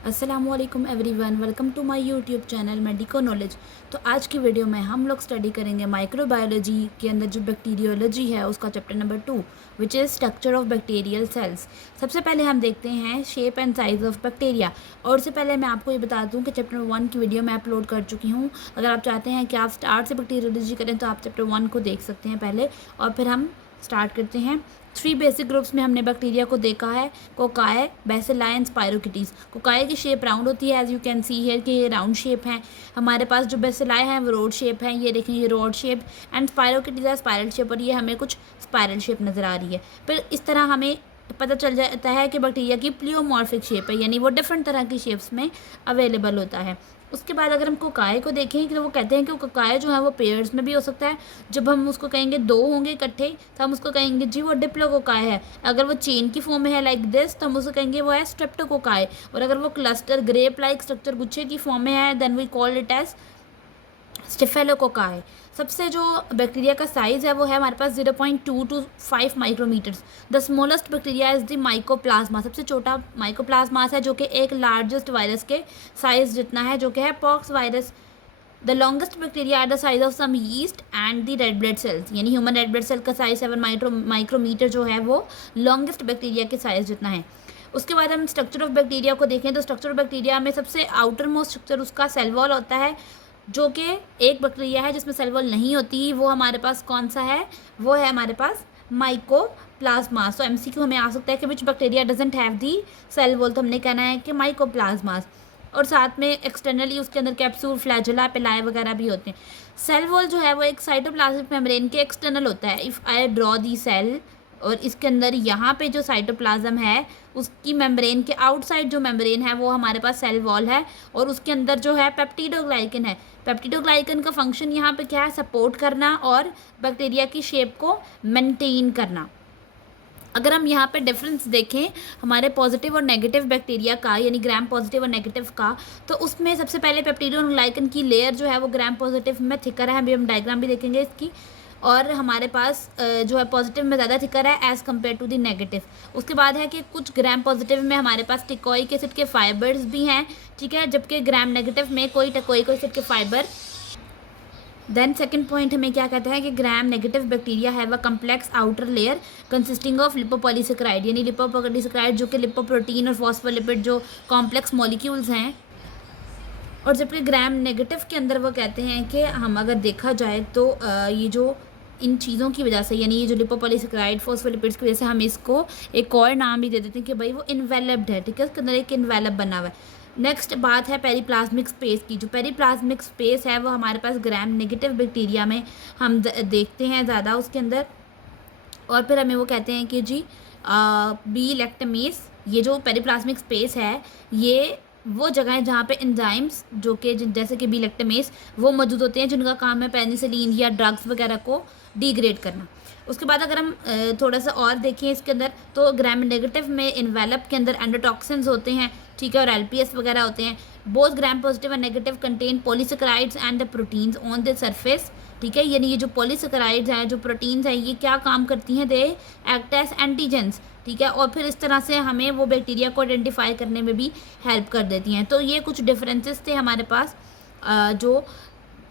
अस्सलामुअलैकुम everyone, welcome to my YouTube channel medico knowledge. तो आज की वीडियो में हम लोग स्टडी करेंगे माइक्रोबायोलॉजी के अंदर जो बैक्टीरियोलॉजी है उसका chapter number 2 which is structure of bacterial cells. सबसे पहले हम देखते हैं shape and size of bacteria. और उससे पहले मैं आपको ये बता दूं कि चैप्टर 1 की वीडियो मैं अपलोड कर चुकी हूँ। अगर आप चाहते हैं कि आप स्टार्ट से बैक्टीरियोलॉजी करें तो आप चैप्टर 1 को देख सकते हैं पहले, और फिर हम स्टार्ट करते हैं। 3 बेसिक ग्रुप्स में हमने बैक्टीरिया को देखा है, कोकाए, बेसिलाई एंड स्पायरोकिटीज़। कोकाए की शेप राउंड होती है, as you can see here कि ये राउंड शेप है। हमारे पास जो बेसिलाई हैं वो रोड शेप है, ये देखें ये रोड शेप। एंड स्पायरोकिटीज़ है स्पायरल शेप, और ये हमें कुछ स्पायरल शेप नज़र आ रही है। फिर इस तरह हमें पता चल जाता है कि बैक्टीरिया की प्लियोमॉर्फिक शेप है, यानी वो डिफरेंट तरह की शेप्स में अवेलेबल होता है। उसके बाद अगर हम कोकाए को देखें तो वो कहते हैं कि कोकाए जो है वो पेयर्स में भी हो सकता है। जब हम उसको कहेंगे दो होंगे इकट्ठे तो हम उसको कहेंगे जी वो डिप्लोकोकाए है। अगर वो चेन की फॉर्म में है लाइक दिस तो हम उसको कहेंगे वो है स्ट्रेप्टोकोकाए। और अगर वो क्लस्टर ग्रेप लाइक स्ट्रक्चर गुच्छे की फॉर्म में है then we call it as staphylococci. सबसे जो बैक्टीरिया का साइज़ है वो है हमारे पास 0.2 to 5 micrometers. The smallest bacteria is the mycoplasma. सबसे छोटा माइकोप्लाज्मास है जो कि एक लार्जेस्ट वायरस के साइज़ जितना है, जो कि है pox virus. The longest bacteria are the size of some yeast and the red blood cells, यानी ह्यूमन रेड ब्लड सेल का साइज 7 माइक्रोमीटर जो है वो लॉन्गेस्ट बैक्टीरिया के साइज़ जितना है। उसके बाद हम स्ट्रक्चर ऑफ बैक्टीरिया को देखें तो स्ट्रक्चर ऑफ बैक्टीरिया में सबसे आउटर मोस्ट स्ट्रक्चर उसका सेल वॉल होता है, जो कि एक बैक्टीरिया है जिसमें सेल वॉल नहीं होती। वो हमारे पास कौन सा है? वो है हमारे पास माइकोप्लाज्मा। सो एमसीक्यू हमें आ सकता है कि which bacteria doesn't have the cell wall, तो हमने कहना है कि माइकोप्लाज्मास। और साथ में एक्सटर्नली उसके अंदर कैप्सूल, फ्लैजेला, पेलाई वगैरह भी होते हैं। सेल वॉल जो है वो एक साइटोप्लाज्मिक मेम्ब्रेन के एक्सटर्नल होता है। If I draw the cell, और इसके अंदर यहाँ पे जो साइटोप्लाज्म है उसकी मेम्ब्रेन के आउटसाइड जो मेम्ब्रेन है वो हमारे पास सेल वॉल है, और उसके अंदर जो है पेप्टिडोग्लाइकन है। पेप्टिडोग्लाइकन का फंक्शन यहाँ पे क्या है? सपोर्ट करना और बैक्टीरिया की शेप को मेंटेन करना। अगर हम यहाँ पे डिफरेंस देखें हमारे पॉजिटिव और नेगेटिव बैक्टीरिया का, यानी ग्राम पॉजिटिव और नेगेटिव का, तो उसमें सबसे पहले पेप्टिडोग्लाइकन की लेयर जो है वो ग्राम पॉजिटिव में थिकर है। अभी हम डायग्राम भी देखेंगे इसकी। और हमारे पास जो है पॉजिटिव में ज़्यादा थिकर है as compared to the negative. उसके बाद है कि कुछ ग्राम पॉजिटिव में हमारे पास टिकोइक एसिड के फाइबर्स भी हैं, ठीक है, जबकि ग्राम नेगेटिव में कोई टिकोइक एसिड के फाइबर। देन सेकंड पॉइंट हमें क्या कहता है कि gram negative bacteria have a complex outer layer consisting of lipopolysaccharide, यानी लिपोपॉलीसेकेराइड जो कि लिपोप्रोटीन और फॉस्फोलिपिड जो कॉम्प्लेक्स मॉलिक्यूल्स हैं। और जबकि ग्राम नेगेटिव के अंदर वो कहते हैं कि हम अगर देखा जाए तो ये जो इन चीज़ों की वजह से, यानी ये जो लिपोपॉलीसेकेराइड, फॉस्फोलिपिड्स की वजह से हम इसको एक और नाम भी दे देते हैं कि भाई वो इन्वेलप्ड है, ठीक है, उसके अंदर एक इन्वेलप बना हुआ है। नेक्स्ट बात है पेरीप्लाज्मिक स्पेस की। जो पेरीप्लाज्मिक स्पेस है वो हमारे पास ग्राम नेगेटिव बैक्टीरिया में हम देखते हैं ज़्यादा उसके अंदर। और फिर हमें वो कहते हैं कि जी बी लैक्टमेस, ये जो पेरीप्लाज्मिक स्पेस है ये वो जगह है जहाँ पे एंजाइम्स जो कि जैसे कि बी लैक्टमेस वो मौजूद होते हैं, जिनका काम है पेनिसिलिन या ड्रग्स वगैरह को डिग्रेड करना। उसके बाद अगर हम थोड़ा सा और देखें इसके अंदर तो ग्राम नेगेटिव में इन्वेलप के अंदर एंडोटॉक्सिन्स होते हैं, ठीक है, और एलपीएस वगैरह होते हैं। Both gram positive and negative contain polysaccharides and the proteins on the surface, ठीक है, यानी ये जो पॉलीसेकेराइड्स हैं, जो प्रोटीन्स हैं, ये क्या काम करती हैं? दे एक्ट एज एंटीजेंस, ठीक है, और फिर इस तरह से हमें वो बैक्टीरिया को आइडेंटिफाई करने में भी हेल्प कर देती हैं। तो ये कुछ डिफरेंसेस थे हमारे पास जो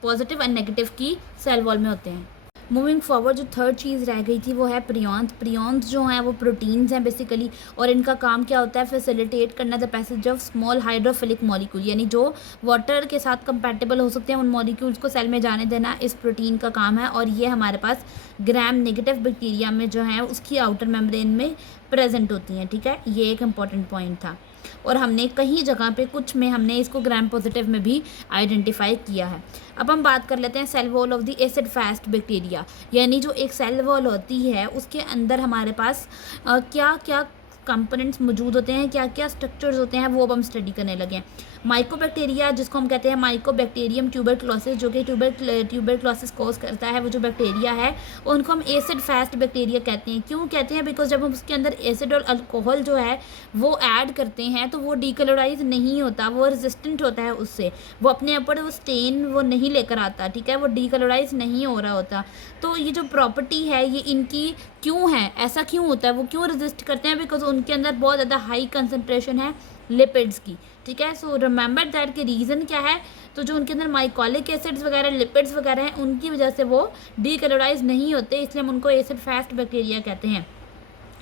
पॉजिटिव एंड नेगेटिव की सेल वॉल में होते हैं। मूविंग फॉरवर्ड जो थर्ड चीज़ रह गई थी वो है प्रियॉन्स। प्रियॉन्स जो हैं वो प्रोटीन्स हैं बेसिकली, और इनका काम क्या होता है? फैसिलिटेट करना the passage of small hydrophilic molecule, यानी जो वाटर के साथ कंपैटिबल हो सकते हैं उन मॉलिक्यूल्स को सेल में जाने देना इस प्रोटीन का काम है। और ये हमारे पास ग्राम नेगेटिव बैक्टीरिया में जो है उसकी आउटर मेम्ब्रेन में प्रेजेंट होती हैं, ठीक है, ये एक इम्पॉर्टेंट पॉइंट था। और हमने कहीं जगह पे कुछ में हमने इसको ग्राम पॉजिटिव में भी आइडेंटिफाई किया है। अब हम बात कर लेते हैं cell wall of the acid fast bacteria, यानी जो एक सेल वॉल होती है उसके अंदर हमारे पास क्या क्या कंपोनेंट्स मौजूद होते हैं, क्या क्या स्ट्रक्चर्स होते हैं, वो अब हम स्टडी करने लगे हैं। माइकोबैक्टीरिया जिसको हम कहते हैं माइकोबैक्टीरियम ट्यूबरक्लोसिस, जो कि ट्यूबरक्लोसिस कॉज करता है, वो जो बैक्टीरिया है उनको हम एसिड फास्ट बैक्टीरिया कहते हैं। क्यों कहते हैं? बिकॉज जब हम उसके अंदर एसिड और अल्कोहल जो है वो ऐड करते हैं तो वो डीकलोराइज नहीं होता, वो रेजिस्टेंट होता है उससे, वो अपने ऊपर वो स्टेन वो नहीं लेकर आता, ठीक है, वो डीकलोराइज नहीं हो रहा होता। तो ये जो प्रॉपर्टी है ये इनकी क्यों है, ऐसा क्यों होता है, वो क्यों रेजिस्ट करते हैं? बिकॉज उनके अंदर बहुत ज़्यादा हाई कंसनट्रेशन है लिपिड्स की, ठीक है। सो रिमेंबर दैट के रीज़न क्या है, तो जो उनके अंदर माइकोलिक एसिड्स वगैरह, लिपिड्स वगैरह हैं, उनकी वजह से वो डीकलोराइज नहीं होते, इसलिए हम उनको एसिड फास्ट बैक्टीरिया कहते हैं।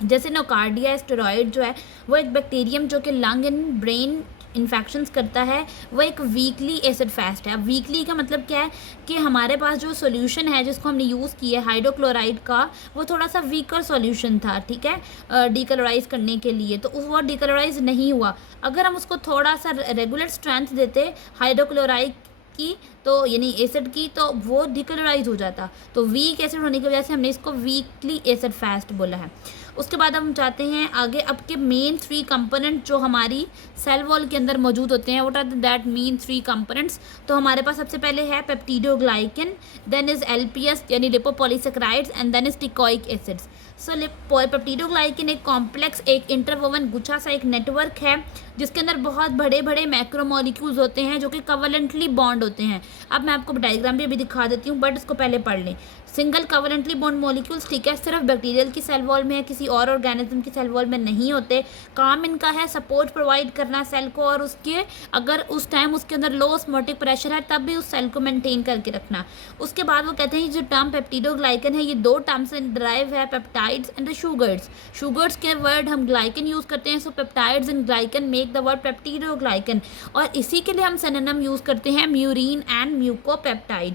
जैसे नोकार्डिया स्टेरॉइड जो है वो एक बैक्टीरियम जो कि लंग एंड ब्रेन इन्फेक्शंस करता है, वो एक वीकली एसिड फास्ट है। अब वीकली का मतलब क्या है कि हमारे पास जो सॉल्यूशन है जिसको हमने यूज़ किया है हाइड्रोक्लोराइड का, वो थोड़ा सा वीकर सॉल्यूशन था, ठीक है, डीकलोराइज करने के लिए, तो वो डीकलोराइज नहीं हुआ। अगर हम उसको थोड़ा सा रेगुलर स्ट्रेंथ देते हाइड्रोक्लोराइड की, तो यानी एसिड की, तो वो डिकलोराइज हो जाता। तो वीक एसिड होने की वजह से हमने इसको वीकली एसिड फास्ट बोला है। उसके बाद हम चाहते हैं आगे अब के मेन 3 कंपोनेंट जो हमारी सेल वॉल के अंदर मौजूद होते हैं, what are that main 3 components. तो हमारे पास सबसे पहले है पेप्टिडोग्लाइकन, देन इज एलपीएस यानी lipopolysaccharides, and then is teichoic acids. So peptidoglycan एक कॉम्प्लेक्स, एक इंटरवोवन गुच्छा सा एक नेटवर्क है जिसके अंदर बहुत बड़े बड़े मैक्रोमोलिक्यूल्स होते हैं जो कि कवलेंटली बॉन्ड होते हैं। अब मैं आपको डायग्राम भी अभी दिखा देती हूँ, बट इसको पहले पढ़ लें। सिंगल कवलेंटली बॉन्ड मॉलिक्यूल्स, ठीक है, सिर्फ बैक्टीरियल की सेल वॉल में है, किसी और ऑर्गेनिज्म की सेल वॉल में नहीं होते। काम इनका है सपोर्ट प्रोवाइड करना सेल को, और उसके अगर उस टाइम उसके अंदर लो ऑस्मोटिक प्रेशर है तब भी उस सेल को मेंटेन करके रखना। उसके बाद वो कहते हैं जो टर्म पेप्टिडोग्लाइकन है, ये 2 टर्म से ड्राइव है, पेप्टाइड्स एंड शुगर्स। शुगर्स के वर्ड हम ग्लाइकन यूज़ करते हैं, so peptides and glycan make the word peptidoglycan, और इसी के लिए हम सिनोनिम यूज़ करते हैं म्यूरिन एंड म्यूकोपेप्टाइड।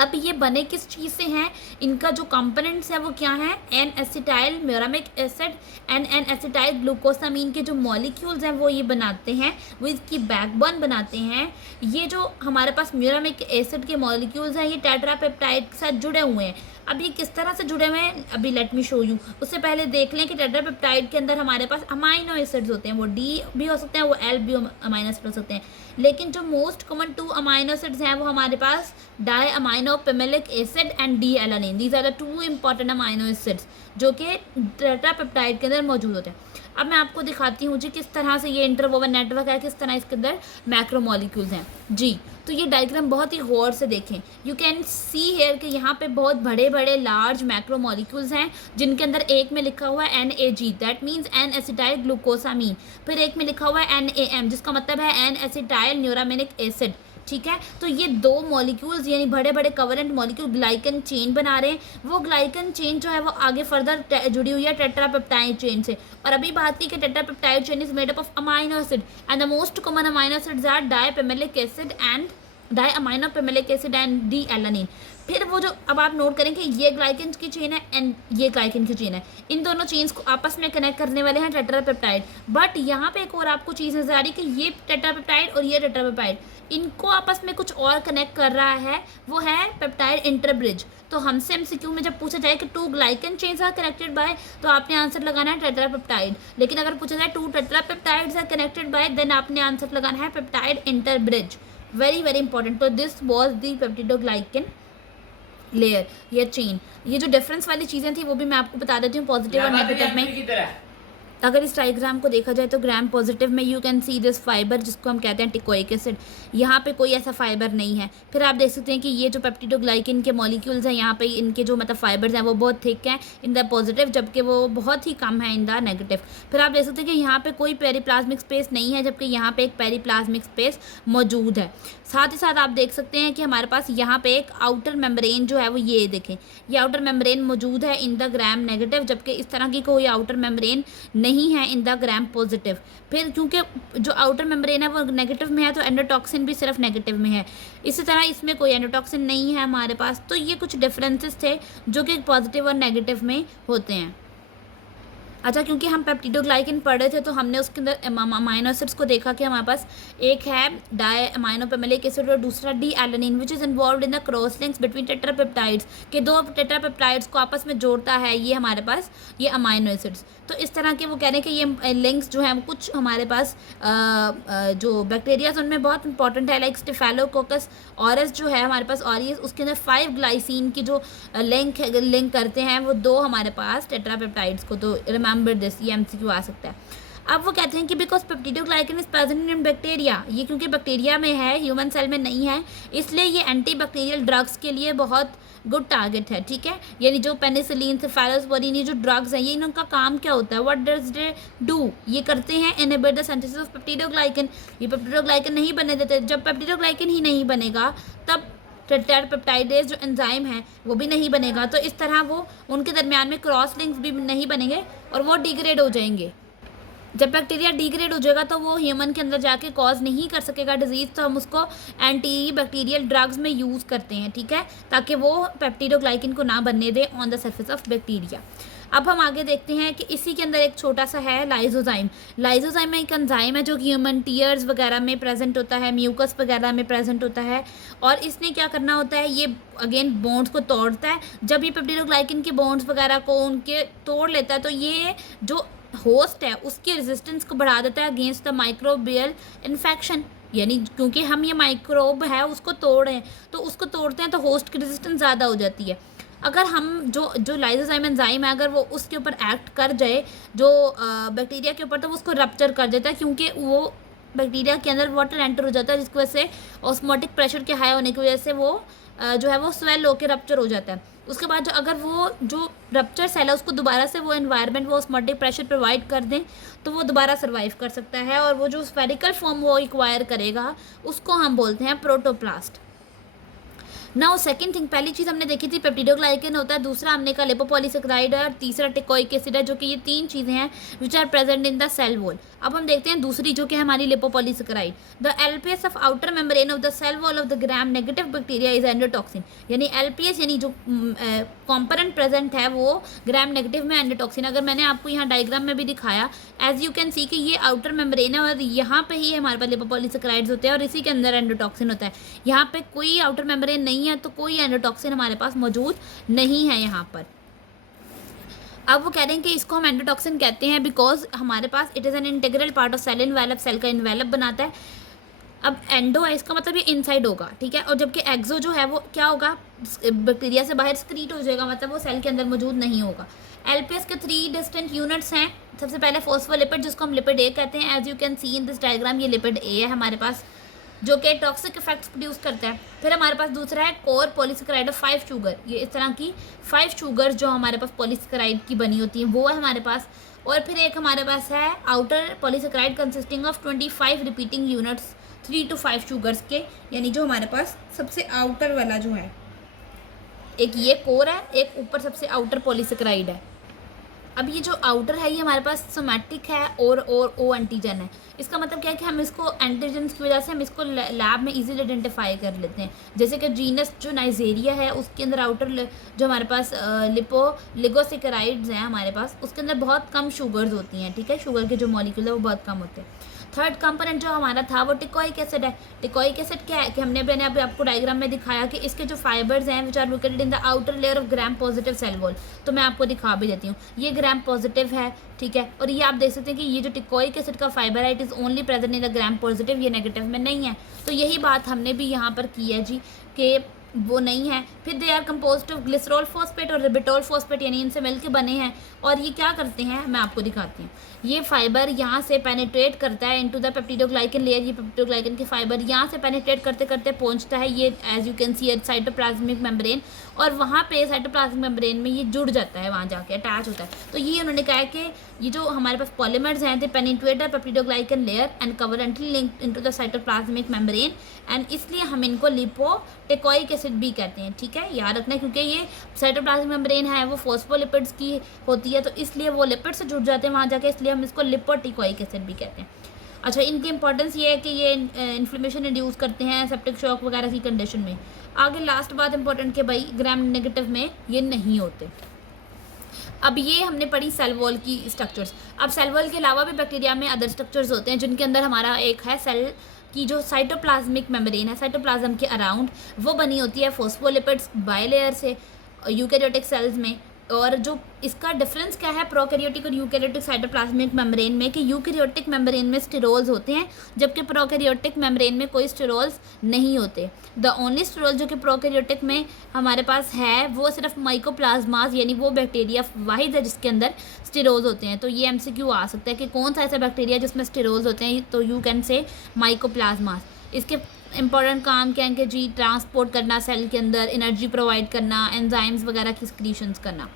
अब ये बने किस चीज़ से हैं, इनका जो कंपोनेंट्स है वो क्या है, N acetyl muramic acid and N acetyl glucosamine के जो मॉलिक्यूल्स हैं वो ये बनाते हैं, वो इसकी बैकबोन बनाते हैं। ये जो हमारे पास म्यूरामिक एसिड के मॉलिक्यूल्स हैं ये टेट्रापेप्टाइड के साथ जुड़े हुए हैं। अब ये किस तरह से जुड़े हुए हैं, अभी लेट मी शो यू। उससे पहले देख लें कि टेट्रापेप्टाइड के अंदर हमारे पास अमाइनो एसिड्स होते हैं, वो डी भी हो सकते हैं, वो एल भी अमाइनो एसिड हो सकते हैं, लेकिन जो मोस्ट कॉमन 2 अमाइनो एसिड्स हैं वो हमारे पास diaminopimelic acid and D alanine. These are the 2 important amino acids जो कि टेट्रापेप्टाइड के अंदर मौजूद होते हैं। अब मैं आपको दिखाती हूँ जी किस तरह से ये इंटरवोवन नेटवर्क है, किस तरह इसके अंदर मैक्रोमोलिक्यूल्स हैं जी। तो ये डायग्राम बहुत ही गौर से देखें, यू कैन सी हेयर कि यहाँ पे बहुत बड़े बड़े लार्ज मैक्रोमोलिक्यूल्स हैं जिनके अंदर एक में लिखा हुआ है NAG, that means N acetyl glucosamine, फिर एक में लिखा हुआ है NAM जिसका मतलब है एन एसिटाइल न्यूरामिनिक एसिड, ठीक है। तो ये 2 मॉलिक्यूल्स यानी बड़े बड़े कवलेंट मॉलिक्यूल ग्लाइकन चेन बना रहे हैं। वो ग्लाइकन चेन जो है वो आगे फर्दर जुड़ी हुई है टेट्रापेप्टाइड चेन से, और अभी बात की कि tetrapeptide chain is made up of amino acid and the most common amino acids are diaminopimelic acid and diaminopimelic acid and D alanine. फिर वो जो अब आप नोट करें कि ये ग्लाइकन की चेन है एंड ये ग्लाइकन की चेन है, इन दोनों चेन्स को आपस में कनेक्ट करने वाले हैं टेट्रापेप्टाइड। बट यहाँ पे एक और आपको चीज़ नजर आ रही है कि ये टेट्रापेप्टाइड और ये टेट्रापेप्टाइड इनको आपस में कुछ और कनेक्ट कर रहा है, वो है पेप्टाइड इंटरब्रिज। तो हमसे MCQ में जब पूछा जाए कि 2 glycan chains are connected by, तो आपने आंसर लगाना है टेट्रापेप्टाइड, लेकिन अगर पूछा जाए 2 tetrapeptides are connected by, then आपने आंसर लगाना है peptide interbridge. Very very important. तो this was the peptidoglycan layer, ये चेन। ये जो डिफरेंस वाली चीज़ें थी वो भी मैं आपको बता देती हूँ पॉजिटिव और नेगेटिव में। अगर इस डायग्राम को देखा जाए तो ग्राम पॉजिटिव में you can see this fibre जिसको हम कहते हैं टिकोइक एसिड, यहाँ पे कोई ऐसा फाइबर नहीं है। फिर आप देख सकते हैं कि ये जो पेप्टिडोग्लाइकन के मॉलिक्यूल्स हैं यहाँ पे इनके जो मतलब फाइबर्स हैं वो बहुत थिक हैं इन द पॉजिटिव, जबकि वो बहुत ही कम है इन द नेगेटिव। फिर आप देख सकते हैं कि यहाँ पे कोई पेरीप्लाज्मिक स्पेस नहीं है, जबकि यहाँ पे एक पेरीप्लाज्मिक स्पेस मौजूद है। साथ ही साथ आप देख सकते हैं कि हमारे पास यहाँ पे एक आउटर मेम्ब्रेन जो है वो ये देखें, ये आउटर मेम्ब्रेन मौजूद है इन द ग्राम नेगेटिव, जबकि इस तरह की कोई आउटर मेम्ब्रेन नहीं है इन द ग्राम पॉजिटिव। फिर क्योंकि जो आउटर मेम्ब्रेन है वो नेगेटिव में है तो एंडोटॉक्सिन भी सिर्फ नेगेटिव में है, इसी तरह इसमें कोई एंडोटॉक्सिन नहीं है हमारे पास। तो ये कुछ डिफरेंसेस थे जो कि पॉजिटिव और नेगेटिव में होते हैं। अच्छा, क्योंकि हम पेप्टिडोग्लाइकन पढ़ रहे थे तो हमने उसके अंदर अमाइनो एसिड्स को देखा कि हमारे पास एक है डाई अमाइनो पेमेलिक एसिड और दूसरा D alanine which is involved in the cross links between tetrapeptides, के 2 टेट्रापेप्टाइड्स को आपस में जोड़ता है ये हमारे पास ये अमाइनो एसिड्स। तो इस तरह के वो कह रहे हैं कि ये लिंक्स जो हैं कुछ हमारे पास जो बैक्टीरियाज उनमें बहुत इंपॉर्टेंट है, लाइक स्टेफेलोकोकस ऑरिस जो है हमारे पास ऑरियस, उसके अंदर 5 ग्लाइसिन की जो लिंक करते हैं वो 2 हमारे पास टेट्रापेप्टाइड्स को। तो रिमेंबर दिस, ये MCQ आ सकता है। अब वो कहते हैं कि because peptidoglycan is present in bacteria, ये क्योंकि बैक्टीरिया में है, ह्यूमन सेल में नहीं है, इसलिए ये एंटी बैक्टीरियल ड्रग्स के लिए बहुत गुड टारगेट है, ठीक है। यानी जो पेनिसिलिन, सेफालोस्पोरिन, ये जो ड्रग्स हैं, ये इनका काम क्या होता है, व्हाट डज दे डू, ये करते हैं inhibit the synthesis of peptidoglycan, ये पेप्टिडोग्लाइकन नहीं बने देते। जब पेप्टिडोग्लाइकन ही नहीं बनेगा तब टेट्रापेप्टाइडेज जो एंजाइम है वो भी नहीं बनेगा, तो इस तरह वो उनके दरमियान में क्रॉस लिंक्स भी नहीं बनेंगे और वो डिग्रेड हो जाएंगे। जब बैक्टीरिया डिग्रेड हो जाएगा तो वो ह्यूमन के अंदर जाके कॉज नहीं कर सकेगा डिजीज़, तो हम उसको एंटी बैक्टीरियल ड्रग्स में यूज़ करते हैं, ठीक है, ताकि वो पेप्टिडोग्लाइकन को ना बनने दे on the surface of bacteria. अब हम आगे देखते हैं कि इसी के अंदर एक छोटा सा है लाइजोजाइम। लाइजोजाइम एक एंजाइम है जो कि ह्यूमन टीयर्स वगैरह में प्रेजेंट होता है, म्यूकस वगैरह में प्रेजेंट होता है, और इसने क्या करना होता है, ये अगेन बॉन्ड्स को तोड़ता है। जब ये पेप्टिडोग्लाइकन के बॉन्ड्स वगैरह को उनके तोड़ लेता है तो ये जो होस्ट है उसकी रेजिस्टेंस को बढ़ा देता है अगेंस्ट द माइक्रोबियल इन्फेक्शन, यानी क्योंकि हम ये माइक्रोब है उसको तोड़ रहे हैं, तो उसको तोड़ते हैं तो होस्ट की रेजिस्टेंस ज़्यादा हो जाती है। अगर हम जो लाइजोजाइम एंजाइम है अगर वो उसके ऊपर एक्ट कर जाए जो बैक्टीरिया के ऊपर, तो वो उसको रप्चर कर देता है, क्योंकि वो बैक्टीरिया के अंदर वाटर एंटर हो जाता है, जिसकी वजह से ऑस्मोटिक प्रेशर के हाई होने की वजह से वो जो है वो स्वेल होकर रप्चर हो जाता है। उसके बाद अगर वो जो रप्चर सेल है उसको दोबारा से वो एनवायरनमेंट वो ऑस्मोटिक प्रेशर प्रोवाइड कर दें तो वो दोबारा सर्वाइव कर सकता है, और वो जो स्फेरिकल फॉर्म वो एक्वायर करेगा उसको हम बोलते हैं प्रोटोप्लास्ट। नाउ सेकंड थिंग, पहली चीज़ हमने देखी थी पेप्टिडोग्लाइकन होता है, दूसरा हमने कहा लिपोपॉलीसेकेराइड है, और तीसरा टिकोइक एसिड है, जो कि ये तीन चीज़ें हैं which are present in the cell wall. अब हम देखते हैं दूसरी जो कि हमारी lipopolysaccharide. The LPS of outer membrane of the cell wall of the gram negative bacteria is endotoxin, यानी एलपीएस यानी जो कॉम्पोनेंट प्रेजेंट है वो ग्राम नेगेटिव में एंडोटॉक्सिन। अगर मैंने आपको यहाँ डायग्राम में भी दिखाया, एज यू कैन सी कि ये आउटर मेम्ब्रेन है और यहाँ पे ही हमारे पास लिपोपॉलीसेकेराइड्स होते हैं और इसी के अंदर एंडोटॉक्सिन होता है। यहाँ पे कोई आउटर मेम्ब्रेन नहीं है तो कोई एंडोटॉक्सिन हमारे पास मौजूद नहीं है यहाँ पर। अब वो कह रहे हैं कि इसको हम एंडोटॉक्सिन कहते हैं बिकॉज हमारे पास it is an integral part of cell envelope, cell का इनवेलप बनाता है। अब एंडो है इसका मतलब ये इनसाइड होगा, ठीक है, और जबकि एक्सो जो है वो क्या होगा, बैक्टीरिया से बाहर स्क्रीट हो जाएगा, मतलब वो सेल के अंदर मौजूद नहीं होगा। एलपीएस के 3 डिस्टिंक्ट यूनिट्स हैं। सबसे पहले फॉस्फोलिपिड जिसको हम लिपिड ए कहते हैं, as you can see in this diagram ये लिपिड ए है हमारे पास, जो कि टॉक्सिक इफेक्ट्स प्रोड्यूस करता है। फिर हमारे पास दूसरा है कोर पॉलीसेकेराइड ऑफ 5 शुगर, ये इस तरह की 5 शुगर जो हमारे पास पॉलीसेकेराइड की बनी होती हैं वो है हमारे पास। और फिर एक हमारे पास है outer polysaccharide consisting of 25 repeating units 3 to 5 sugars के, यानी जो हमारे पास सबसे आउटर वाला जो है, एक ये कोर है, एक ऊपर सबसे आउटर पॉलीसेकेराइड है। अब ये जो आउटर है ये हमारे पास सोमैटिक है और ओ एंटीजन है। इसका मतलब क्या है कि हम इसको एंटीजन्स की वजह से हम इसको लैब में इजीली आइडेंटिफाई कर लेते हैं। जैसे कि जीनस जो नाइजेरिया है उसके अंदर आउटर जो हमारे पास लिगोसेकेराइड्स हैं हमारे पास, उसके अंदर बहुत कम शुगर्स होती हैं, ठीक है, शुगर के जो मॉलिक्यूल है वो बहुत कम होते हैं। थर्ड कंपोनेंट जो हमारा था वो टिकोइक एसिड है। टिकोइक एसिड क्या है कि मैंने अभी आपको डायग्राम में दिखाया कि इसके जो फाइबर्स हैं which are located in the outer layer of gram positive cell wall, तो मैं आपको दिखा भी देती हूँ। ये ग्राम पॉजिटिव है, ठीक है, और ये आप देख सकते हैं कि ये जो टिकोइक एसिड का फाइबर है it is only present in the gram positive, ये नेगेटिव में नहीं है। तो यही बात हमने भी यहाँ पर की है जी कि वो नहीं है। फिर they are composed of glycerol phosphate और रिबिटोल फॉस्फेट, यानी इनसे मिलकर बने हैं। और ये क्या करते हैं मैं आपको दिखाती हूँ। ये फाइबर यहाँ से पेनिट्रेट करता है इनटू द पेप्टिडोग्लाइकन लेयर। ये पेप्टिडोग्लाइकन के फाइबर यहाँ से पेनिट्रेट करते करते पहुँचता है ये as you can see cytoplasmic membrane, और वहाँ पे साइटोप्लाज्मिक मेम्ब्रेन में ये जुड़ जाता है, वहाँ जाके अटैच होता है। तो ये उन्होंने कहा कि ये जो हमारे पास पॉलीमर्स हैं they penetrate the peptidoglycan layer and covalently linked into the cytoplasmic membrane, and इसलिए हम इनको लिपोटिकोइक एसिड भी कहते हैं, ठीक है, याद रखना, क्योंकि ये साइटोप्लाज्मिक मेम्ब्रेन है वो फॉस्फोलिपिड्स की होती है, तो इसलिए वो लिपिड से जुड़ जाते हैं वहाँ जाके, इसलिए हम इसको लिपोटिकोइक एसिड भी कहते हैं। अच्छा, इनकी इंपॉर्टेंस ये है कि ये इन्फ्लेमेशन इंड्यूस करते हैं सेप्टिक शॉक वगैरह की कंडीशन में। आगे लास्ट बात इंपॉर्टेंट कि भाई ग्राम नेगेटिव में ये नहीं होते। अब ये हमने पढ़ी सेल वॉल की स्ट्रक्चर्स। अब सेल वॉल के अलावा भी बैक्टीरिया में अदर स्ट्रक्चर्स होते हैं जिनके अंदर हमारा एक है सेल की जो साइटोप्लाज्मिक मेम्ब्रेन है, साइटोप्लाज्म के अराउंड वो बनी होती है फॉस्फोलिपिड्स बायलेयर से यूकैरियोटिक सेल्स में, और जो इसका डिफरेंस क्या है प्रोकैरियोटिक और यूकैरियोटिक साइटोप्लाज्मिक मेम्ब्रेन में, कि यूकैरियोटिक मेम्ब्रेन में स्टेरोल्स होते हैं जबकि प्रोकैरियोटिक मेम्ब्रेन में कोई स्टेरोल्स नहीं होते। द ओनली स्टेरोल जो कि प्रोकैरियोटिक में हमारे पास है वो सिर्फ माइकोप्लाज्मास, यानी वो बैक्टीरिया वाहिद है जिसके अंदर स्टेरोल्स होते हैं। तो ये एमसीक्यू आ सकता है कि कौन सा ऐसा बैक्टीरिया जिसमें स्टेरोल्स होते हैं, तो यू कैन से माइकोप्लाज्मास। इसके इंपॉर्टेंट काम क्या है कि जी ट्रांसपोर्ट करना सेल के अंदर, एनर्जी प्रोवाइड करना, एंजाइम्स वगैरह की सिक्रीशंस करना।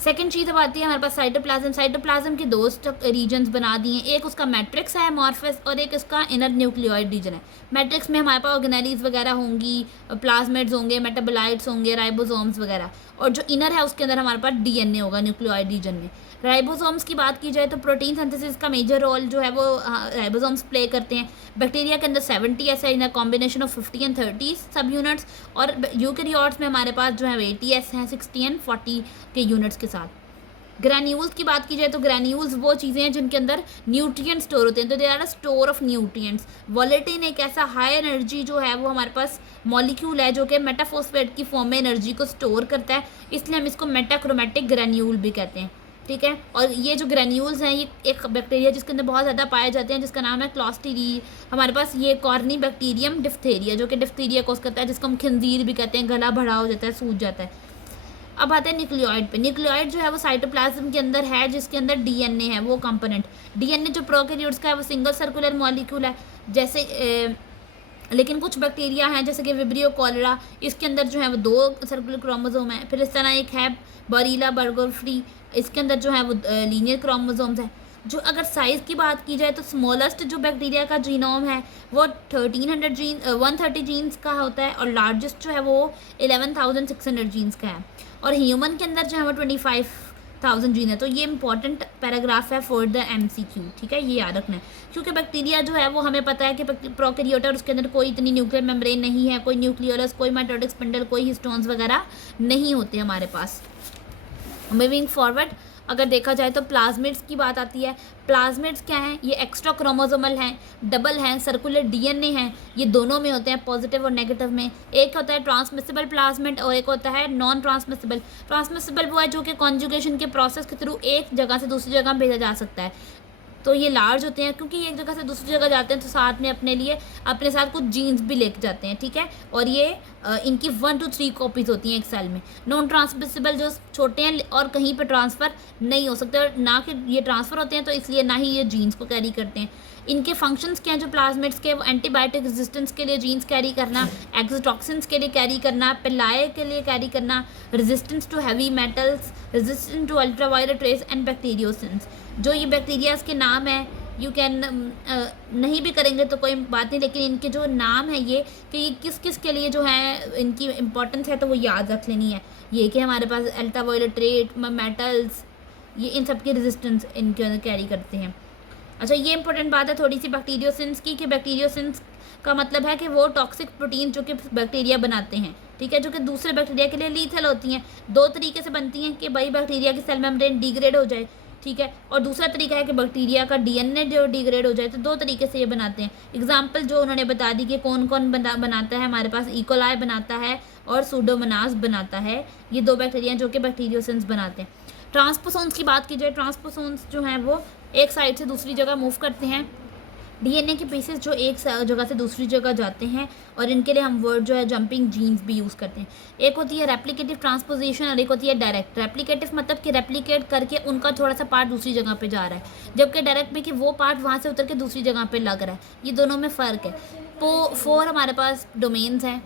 सेकंड चीज़ अब आती है हमारे पास साइटोप्लाज्म। साइटोप्लाज्म के दो रीजन्स बना दिए, एक उसका मैट्रिक्स है अमॉर्फस और एक इसका इनर न्यूक्लियोइड रीजन है। मैट्रिक्स में हमारे पास ऑर्गेनेलीज वगैरह होंगी, प्लाज्मिड्स होंगे, मेटाबोलाइट्स होंगे, राइबोसोम्स वगैरह, और जो इनर है उसके अंदर हमारे पास डीएनए होगा न्यूक्लियोइड रीजन में। राइबोसोम्स की बात की जाए तो प्रोटीन सिंथेसिस का मेजर रोल जो है वो राइबोसोम्स प्ले करते हैं। बैक्टीरिया के अंदर 70 ऐसा इन कॉम्बिनेशन ऑफ 50 एंड 30 सब यूनिट्स, और यूकैरियोट्स में हमारे पास जो है 80 हैं 60 एंड 40 के यूनिट्स के साथ। ग्रैन्यूल्स की बात की जाए तो ग्रैन्यूल्स वो चीज़ें हैं जिनके अंदर न्यूट्रिएंट्स स्टोर होते हैं, तो they are a store of nutrients. Volutin एक ऐसा हाई एनर्जी जो है वो हमारे पास मॉलिक्यूल है जो कि मेटाफॉस्फेट की फॉर्म में एनर्जी को स्टोर करता है, इसलिए हम इसको मेटाक्रोमेटिक ग्रैन्यूल भी कहते हैं। ठीक है, और ये जो ग्रैन्यूल्स हैं ये एक बैक्टीरिया जिसके अंदर बहुत ज़्यादा पाए जाते हैं जिसका नाम है क्लॉस्ट्रीडी। हमारे पास ये कॉर्नी बैक्टीरियम डिफ्थेरिया जो कि डिफ्थीरिया कोस करता है, जिसको हम खंजीर भी कहते हैं, गला भरा हो जाता है, सूज जाता है। अब आते हैं न्यूक्लियोइड पे। न्यूक्लियोइड जो है वो साइटोप्लाज्म के अंदर है जिसके अंदर डीएनए है, वो कंपोनेंट। डीएनए जो प्रोकैरियोट्स का है वो सिंगल सर्कुलर मॉलिक्यूल है, जैसे लेकिन कुछ बैक्टीरिया हैं जैसे कि विब्रियो कॉलेरा, इसके अंदर जो है वो 2 सर्कुलर क्रोमोसोम है। फिर इस तरह एक है बरीला बर्गोफ्री, इसके अंदर जो है वो लीनियर क्रोमोसोम्स है। जो अगर साइज़ की बात की जाए तो स्मॉलेस्ट जो बैक्टीरिया का जीनोम है वो 130 जीन्स का होता है, और लार्जेस्ट जो है वो 11,600 जीन्स का है, और ह्यूमन के अंदर जो है वो 25,000 जीन है। तो ये इंपॉर्टेंट पैराग्राफ है फॉर द एमसीक्यू। ठीक है, ये याद रखना है, क्योंकि बैक्टीरिया जो है वो हमें पता है कि प्रोकैरियोट और उसके अंदर कोई इतनी न्यूक्लियर मेम्ब्रेन नहीं है, कोई न्यूक्लियोलस, कोई माइटोटिक स्पिंडल, कोई हिस्टोन्स वगैरह नहीं होते हमारे पास। मूविंग फॉरवर्ड अगर देखा जाए तो प्लाज्मिड्स की बात आती है। प्लाज्मिड्स क्या हैं? ये एक्स्ट्रा क्रोमोसोमल हैं, डबल हैं, सर्कुलर डीएनए हैं, ये दोनों में होते हैं, पॉजिटिव और नेगेटिव में। एक होता है ट्रांसमिसिबल प्लाज्मिड और एक होता है नॉन ट्रांसमिसिबल। ट्रांसमिसिबल वो है जो कि कॉन्जुगेशन के प्रोसेस के थ्रू एक जगह से दूसरी जगह भेजा जा सकता है। तो ये लार्ज होते हैं क्योंकि एक जगह से दूसरी जगह जाते हैं तो साथ में अपने साथ कुछ जीन्स भी लेके जाते हैं। ठीक है, और ये इनकी 1 to 3 कॉपीज़ होती हैं एक सेल में। नॉन ट्रांसमिसिबल जो छोटे हैं और कहीं पे ट्रांसफ़र नहीं हो सकते, और ना कि ये ट्रांसफ़र होते हैं तो इसलिए ना ही ये जीन्स को कैरी करते हैं। इनके फंक्शंस क्या हैं जो प्लाज्मिड्स के? वो एंटीबायोटिक रेजिस्टेंस के लिए जीन्स कैरी करना, एक्सोटॉक्सिन्स के लिए कैरी करना, पिलाए के लिए कैरी करना, resistance to heavy metals, resistance to ultraviolet rays and bacteriocins. जो ये बैक्टीरियाज के नाम है यू कैन नहीं भी करेंगे तो कोई बात नहीं, लेकिन इनके जो नाम है ये कि ये किस किस के लिए जो है इनकी इंपॉर्टेंस है तो वो याद रख लेनी है। ये कि हमारे पास अल्ट्रावायलेट रेट, मेटल्स, ये इन सब की रेजिस्टेंस इनके अंदर कैरी करते हैं। अच्छा, ये इंपॉर्टेंट बात है थोड़ी सी बैक्टीरियोसिन्स की, कि बैक्टीरियोसिन्स का मतलब है कि वो टॉक्सिक प्रोटीन जो कि बैक्टीरिया बनाते हैं, ठीक है, जो कि दूसरे बैक्टीरिया के लिए लीथल होती हैं। 2 तरीके से बनती हैं कि भाई बैक्टीरिया की सेल मेम्ब्रेन डिग्रेड हो जाए, ठीक है, और दूसरा तरीका है कि बैक्टीरिया का डीएनए जो डिग्रेड हो जाए। तो 2 तरीके से ये बनाते हैं। एग्जाम्पल जो उन्होंने बता दी कि कौन कौन बनाता है, हमारे पास इकोलाई बनाता है और सूडोमोनास बनाता है। ये 2 बैक्टीरिया जो कि बैक्टीरियोसिन्स बनाते हैं। ट्रांसपोसोन्स की बात की जाए, ट्रांसपोसोन्स जो हैं वो एक साइड से दूसरी जगह मूव करते हैं। डीएनए के पीसेस जो एक जगह से दूसरी जगह जाते हैं, और इनके लिए हम वर्ड जो है जंपिंग जीन्स भी यूज़ करते हैं। एक होती है रेप्लिकेटिव ट्रांसपोजिशन और एक होती है डायरेक्ट। रेप्लिकेटिव मतलब कि रेप्लिकेट करके उनका थोड़ा सा पार्ट दूसरी जगह पे जा रहा है, जबकि डायरेक्ट में कि वो पार्ट वहाँ से उतर के दूसरी जगह पे लग रहा है। ये दोनों में फ़र्क है। 4 हमारे पास डोमेन्स हैं।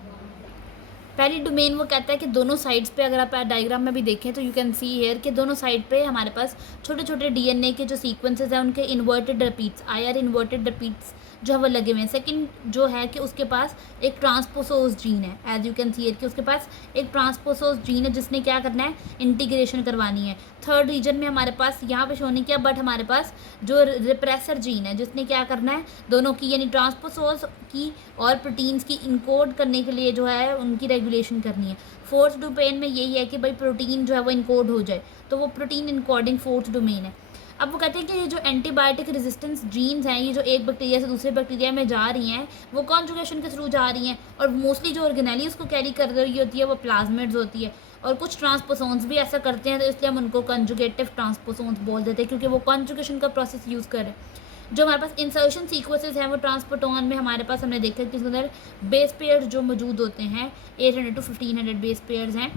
पहली डोमेन वो कहता है कि दोनों साइड्स पे, अगर आप डायग्राम में भी देखें तो यू कैन सी हियर कि दोनों साइड पे हमारे पास छोटे छोटे डीएनए के जो सीक्वेंसेस हैं उनके inverted repeats, IR inverted repeats जो है वो लगे हुए हैं। सेकंड जो है कि उसके पास एक ट्रांसपोसोज जीन है, as you can see here कि उसके पास एक ट्रांसपोसोज जीन है जिसने क्या करना है, इंटीग्रेशन करवानी है। थर्ड रीजन में हमारे पास यहाँ पे शो नहीं किया, बट हमारे पास जो रिप्रेसर जीन है जिसने क्या करना है, दोनों की यानी ट्रांसपोसोज की और प्रोटीन्स की इनकोड करने के लिए जो है उनकी रेगुलेशन करनी है। फोर्थ डोमेन में यही है कि भाई प्रोटीन जो है वो इनकोड हो जाए, तो वो प्रोटीन इनकोडिंग फोर्थ डोमेन है। अब वो कहते हैं कि ये जो एंटीबायोटिक रेजिस्टेंस जीन्स हैं, ये जो एक बैक्टीरिया से दूसरे बैक्टीरिया में जा रही हैं, वो कॉन्जुगेशन के थ्रू जा रही हैं, और मोस्टली जो ऑर्गेनेली उसको कैरी कर रही होती है वो प्लाज्मिड्स होती है। और कुछ ट्रांसपोसोन्स भी ऐसा करते हैं, तो इसलिए हम उनको कंजुगेटिव ट्रांसपोसोन्स बोल देते हैं, क्योंकि वो कंजुगेशन का प्रोसेस यूज़ कर रहे हैं। जो हमारे पास इंसर्शन सीक्वेंसेस हैं वो ट्रांसपोटोन में हमारे पास हमने देखा कि इसके अंदर बेस पेयर जो मौजूद होते हैं 800 to 1500 बेस पेयर्स हैं।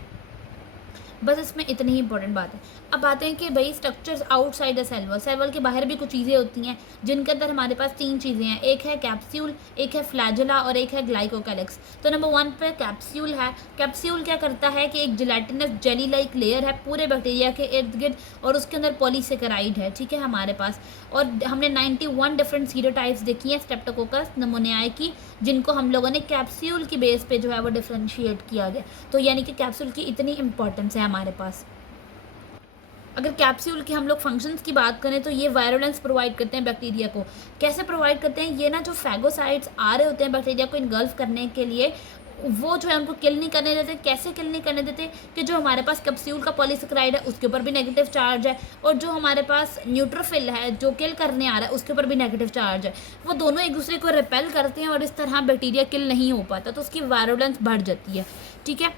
बस इसमें इतनी ही इंपॉर्टेंट बात है। अब आते हैं कि भाई structures outside the cell wall, cell wall के बाहर भी कुछ चीज़ें होती हैं जिनके अंदर हमारे पास 3 चीज़ें हैं, एक है कैप्सूल, एक है फ्लैजेला और एक है ग्लाइकोकैलिक्स। तो नंबर 1 पे कैप्सूल है। कैप्सूल क्या करता है कि एक जिलेटिनस जेली लाइक लेयर है पूरे बैक्टीरिया के इर्द गिर्द, और उसके अंदर पॉलीसेकेराइड है, ठीक है हमारे पास। और हमने 91 डिफरेंट सीरोटाइप्स देखी हैं स्ट्रेप्टोकोकस नमोनियाई की, जिनको हम लोगों ने कैप्सूल की बेस पे जो है वो डिफ्रेंशिएट किया गया। तो यानी कि कैप्सूल की इतनी इंपॉर्टेंस है हमारे पास। अगर कैप्सूल के हम लोग फंक्शंस की बात करें तो ये वायरुलेंस प्रोवाइड करते हैं बैक्टीरिया को। कैसे प्रोवाइड करते हैं? ये ना जो फैगोसाइट्स आ रहे होते हैं बैक्टीरिया को इनगल्फ करने के लिए, वो जो है उनको किल नहीं करने देते। कैसे किल नहीं करने देते? कि जो हमारे पास कैप्सूल का पॉलीसेकेराइड है उसके ऊपर भी नेगेटिव चार्ज है, और जो हमारे पास न्यूट्रोफिल है जो किल करने आ रहा है उसके ऊपर भी नेगेटिव चार्ज है। वो दोनों एक दूसरे को रिपेल करते हैं और इस तरह बैक्टीरिया किल नहीं हो पाता, तो उसकी वायरुलेंस बढ़ जाती है, ठीक है।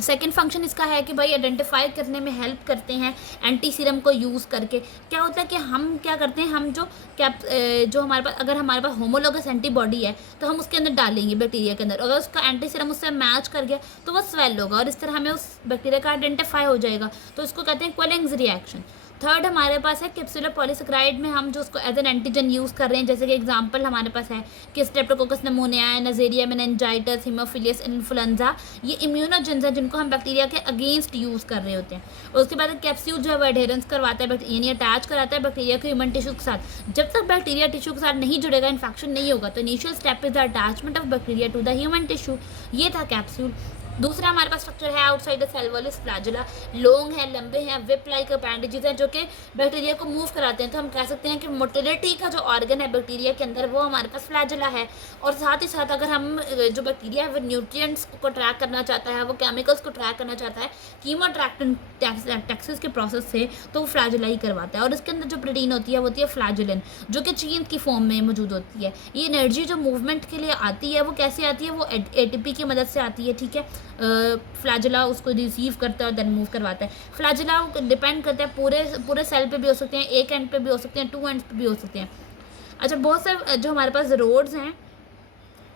सेकेंड फंक्शन इसका है कि भाई आइडेंटिफाई करने में हेल्प करते हैं एंटी सीरम को यूज़ करके। क्या होता है कि हम क्या करते हैं, हम जो हमारे पास अगर हमारे पास होमोलोगस एंटीबॉडी है तो हम उसके अंदर डालेंगे बैक्टीरिया के अंदर, अगर उसका एंटी सीरम उससे मैच कर गया तो वो स्वेल होगा और इस तरह हमें उस बैक्टीरिया का आइडेंटिफाई हो जाएगा, तो इसको कहते हैं क्वेलिंग्स रिएक्शन। थर्ड हमारे पास है कैप्सुलर पॉलीसेकेराइड में हम जो उसको एज एन एंटीजन यूज़ कर रहे हैं, जैसे कि एग्जांपल हमारे पास है कि स्ट्रेप्टोकोकस नमोनिया, नज़ेरिया मेनिंजाइटिस, हीमोफिलियस इन्फ्लुएंजा, ये इम्यूनोजेंस हैं जिनको हम बैक्टीरिया के अगेंस्ट यूज़ कर रहे होते हैं। और उसके बाद कैप्सूल जो है वो एडहेरेंस करवाता है, यानी अटैच कराता है बैक्टीरिया को ह्यूमन टिश्यू के साथ। जब तक बैक्टीरिया टिश्यू के साथ नहीं जुड़ेगा, इन्फेक्शन नहीं होगा, तो initial step is the attachment of bacteria to the human tissue. ये था कैप्सूल। दूसरा हमारे पास स्ट्रक्चर है outside the cell wall is flagella. Long है, लंबे हैं, विप लाइक अपेंडेजेस हैं जो कि बैक्टीरिया को मूव कराते हैं। तो हम कह सकते हैं कि मोटिलिटी का जो ऑर्गन है बैक्टीरिया के अंदर वो हमारे पास फ्लैजेला है। और साथ ही साथ अगर हम जो बैक्टीरिया है वो न्यूट्रिएंट्स को ट्रैक करना चाहता है, वो केमिकल्स को ट्रैक करना चाहता है कीमोटैक्सिस के प्रोसेस से, तो वो फ्लैजेला ही करवाता है। और इसके अंदर जो प्रोटीन होती है वो होती है फ्लैजेलिन, जो कि चीन की फॉर्म में मौजूद होती है। ये एनर्जी जो मूवमेंट के लिए आती है वो कैसे आती है? वो एटीपी की मदद से आती है, ठीक है। फ्लैजेला उसको रिसीव करता है और देन मूव करवाता है। फ्लैजेला डिपेंड करता है पूरे सेल पे भी हो सकते हैं, एक एंड पे भी हो सकते हैं, 2 एंड्स पे भी हो सकते हैं। अच्छा, बहुत सारे जो हमारे पास रोड्स हैं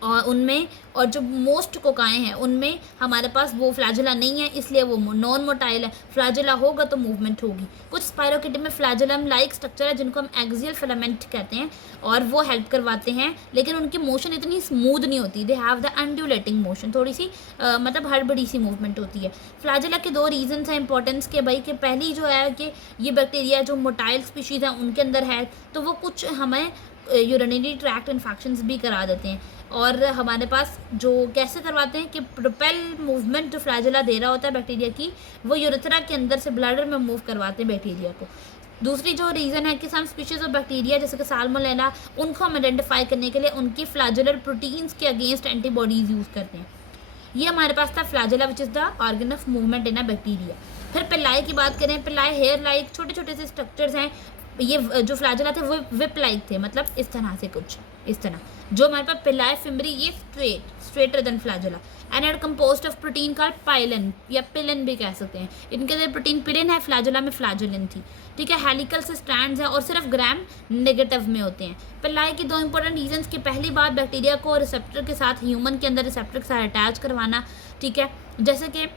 और उनमें, और जो मोस्ट कोकाएँ हैं उनमें हमारे पास वो फ्लैजेला नहीं है, इसलिए वो नॉन मोटाइल है। फ्लैजेला होगा तो मूवमेंट होगी। कुछ स्पायरोकीटा में फ्लैजेलम लाइक स्ट्रक्चर है जिनको हम एक्सियल फिलामेंट कहते हैं, और वो हेल्प करवाते हैं, लेकिन उनकी मोशन इतनी स्मूथ नहीं होती। They have the undulating motion, थोड़ी सी मतलब हड़बड़ी सी मूवमेंट होती है। फ्लैजेला के 2 रीजन्स हैं इंपॉर्टेंस के भाई, कि पहली जो है कि ये बैक्टीरिया जो मोटाइल स्पीशीज़ हैं उनके अंदर है, तो वो कुछ हमें यूरिनरी ट्रैक्ट इन्फेक्शंस भी करा देते हैं। और हमारे पास जो कैसे करवाते हैं कि प्रोपेल मूवमेंट जो फ्लैजेला दे रहा होता है बैक्टीरिया की, वो यूरेथ्रा के अंदर से ब्लैडर में मूव करवाते हैं बैक्टीरिया को। दूसरी जो रीज़न है कि सम स्पीशीज़ ऑफ बैक्टीरिया जैसे कि साल्मोनेला, उनको हम आइडेंटिफाई करने के लिए उनकी फ्लैजेलर प्रोटीन्स के अगेंस्ट एंटीबॉडीज़ यूज़ करते हैं। ये हमारे पास था flagella which is the organ of movement in a bacteria. फिर पिलाई की बात करें, पिलाई हेयर लाइक छोटे छोटे से स्ट्रक्चर्स हैं। ये जो फ्लैजेला थे वो विप लाइक थे, मतलब इस तरह से, कुछ इस तरह। जो हमारे पास पिलाई फिमरी, ये straighter than flagella and are composed of protein का पाइलन या पिलिन भी कह सकते हैं। इनके अंदर प्रोटीन पिलिन है, फ्लैजेला में फ्लैजेलिन थी, ठीक है। हेलिकल से स्ट्रैंड्स हैं और सिर्फ ग्राम नेगेटिव में होते हैं। पिलाई की 2 इंपॉर्टेंट रीजंस की पहली बात बैक्टीरिया को रिसेप्टर के साथ, ह्यूमन के अंदर रिसेप्टर के साथ अटैच करवाना, ठीक है। जैसे कि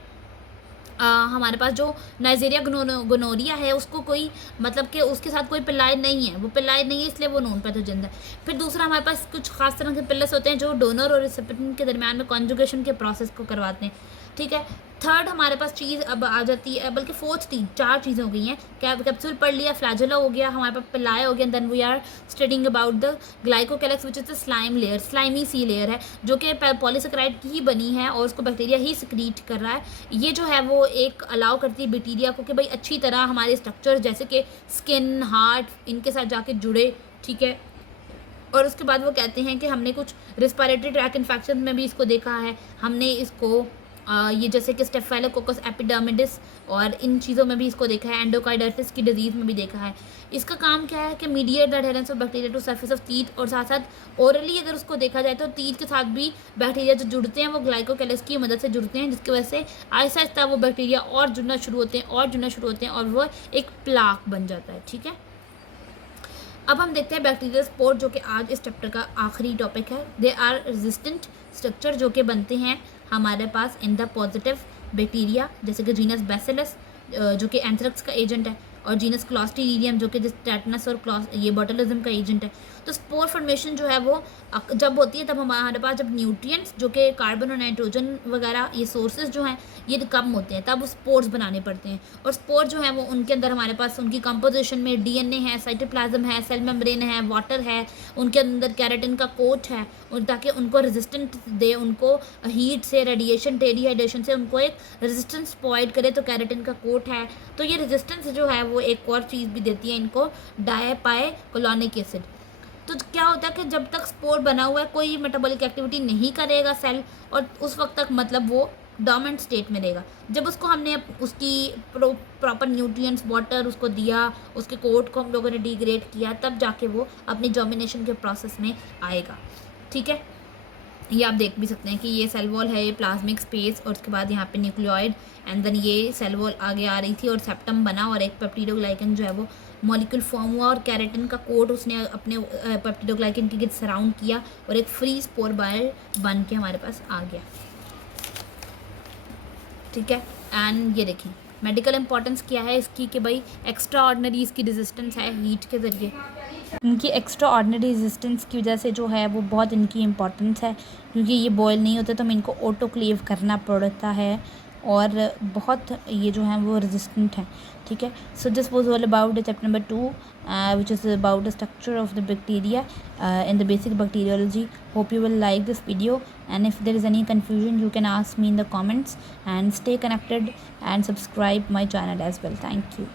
हमारे पास जो नाइजेरिया गोनोरिया है उसको कोई मतलब कि उसके साथ कोई पिलाई नहीं है, वो पिलाई नहीं है इसलिए वो नॉन पैथोजेन है। फिर दूसरा हमारे पास कुछ खास तरह के पिलस होते हैं जो डोनर और रिसिपिएंट के दरमियान में कॉन्जुगेशन के प्रोसेस को करवाते हैं, ठीक है। थर्ड हमारे पास चीज़ अब आ जाती है, बल्कि फोर्थ 4 चीज़ें हो गई हैं। कैप्सूल पढ़ लिया, फ्लैजेला हो गया, हमारे पास पिलाई हो गया, then we are studying about the glycocalyx which is the slime layer, slimy सी लेयर है जो कि पॉलीसेकेराइड की ही बनी है और उसको बैक्टीरिया ही सिक्रीट कर रहा है। ये जो है वो एक अलाउ करती है बैक्टीरिया को कि भाई अच्छी तरह हमारे स्ट्रक्चर जैसे कि स्किन, हार्ट, इनके साथ जाके जुड़े, ठीक है। और उसके बाद वो कहते हैं कि हमने कुछ रिस्पायरेटरी ट्रैक इन्फेक्शन में भी इसको देखा है, हमने इसको ये जैसे कि स्टेफाइलोकोकस एपिडर्मिडिस और इन चीज़ों में भी इसको देखा है, एंडोकार्डाइटिस की डिजीज़ में भी देखा है। इसका काम क्या है कि mediate the adherence of bacteria to surface of teeth, और साथ साथ ओरली अगर उसको देखा जाए तो टीथ के साथ भी बैक्टीरिया जो जुड़ते हैं वो ग्लाइकोकैलिस की मदद से जुड़ते हैं, जिसकी वजह से आहिस्ता आहिस्ता वो बैक्टीरिया और जुड़ना शुरू होते हैं और वो एक प्लाक बन जाता है। ठीक है, अब हम देखते हैं बैक्टीरियल स्पोर, जो कि आज इस चैप्टर का आखिरी टॉपिक है। दे आर रेजिस्टेंट स्ट्रक्चर जो कि बनते हैं हमारे पास इन द पॉजिटिव बैक्टीरिया, जैसे कि जीनस बैसिलस जो कि एंथ्रेक्स का एजेंट है, और जीनस क्लॉस्ट्रीडियम जो कि जिस टेटनस और ये बोटुलिज्म का एजेंट है। तो स्पोर फॉर्मेशन जो है वो जब होती है तब हमारे पास जब न्यूट्रिएंट्स जो कि कार्बन और नाइट्रोजन वगैरह ये सोर्सेज जो हैं ये कम होते हैं, तब वो स्पोर्स बनाने पड़ते हैं। और स्पोर जो है वो उनके अंदर हमारे पास उनकी कंपोजिशन में डीएनए है, साइटोप्लाज्म है, सेल मेम्ब्रेन है, वाटर है, उनके अंदर कैरेटिन का कोट है, और ताकि उनको रेजिस्टेंट दे, उनको हीट से, रेडिएशन, डिहाइड्रेशन से उनको एक रेजिस्टेंस प्रोवाइड करे, तो कैरेटिन का कोट है। तो ये रेजिस्टेंस जो है वो एक और चीज़ भी देती है इनको, डायपाइकोलोनिक एसिड। तो क्या होता है कि जब तक स्पोर बना हुआ है कोई मेटाबॉलिक एक्टिविटी नहीं करेगा सेल, और उस वक्त तक मतलब वो डोर्मेंट स्टेट में रहेगा। जब उसको हमने उसकी प्रॉपर न्यूट्रिएंट्स, वाटर उसको दिया, उसके कोट को हम लोगों ने डिग्रेड किया, तब जाके वो अपनी जर्मिनेशन के प्रोसेस में आएगा। ठीक है, ये आप देख भी सकते हैं कि ये सेल वॉल है, ये प्लाज्मिक स्पेस, और उसके बाद यहाँ पे न्यूक्लियोइड, एंड देन ये सेल वॉल आगे आ रही थी और सेप्टम बना, और एक पेप्टिडोग्लाइकन जो है वो मॉलिक्यूल फॉर्म हुआ, और कैरेटिन का कोट उसने अपने पेप्टिडोग्लाइकन के गिर्द सराउंड किया, और एक फ्री स्पोर बायर बन के हमारे पास आ गया। ठीक है, एंड ये देखें मेडिकल इंपॉर्टेंस क्या है इसकी, कि भाई एक्स्ट्रा ऑर्डिनरी इसकी रेजिस्टेंस है हीट के ज़रिए। इनकी एक्स्ट्रा ऑर्डिनरी रेजिस्टेंस की वजह से जो है वो बहुत इनकी इंपॉर्टेंस है, क्योंकि ये बॉयल नहीं होते तो हमें इनको ऑटोक्लेव करना पड़ता है, और बहुत ये जो हैं वो रेजिस्टेंट हैं। ठीक है, so this was all about the chapter number 2 which is about the structure of the bacteria in the basic bacteriology. Hope you will like this video, and if there is any confusion you can ask me in the comments, and stay connected and subscribe my channel as well. Thank you.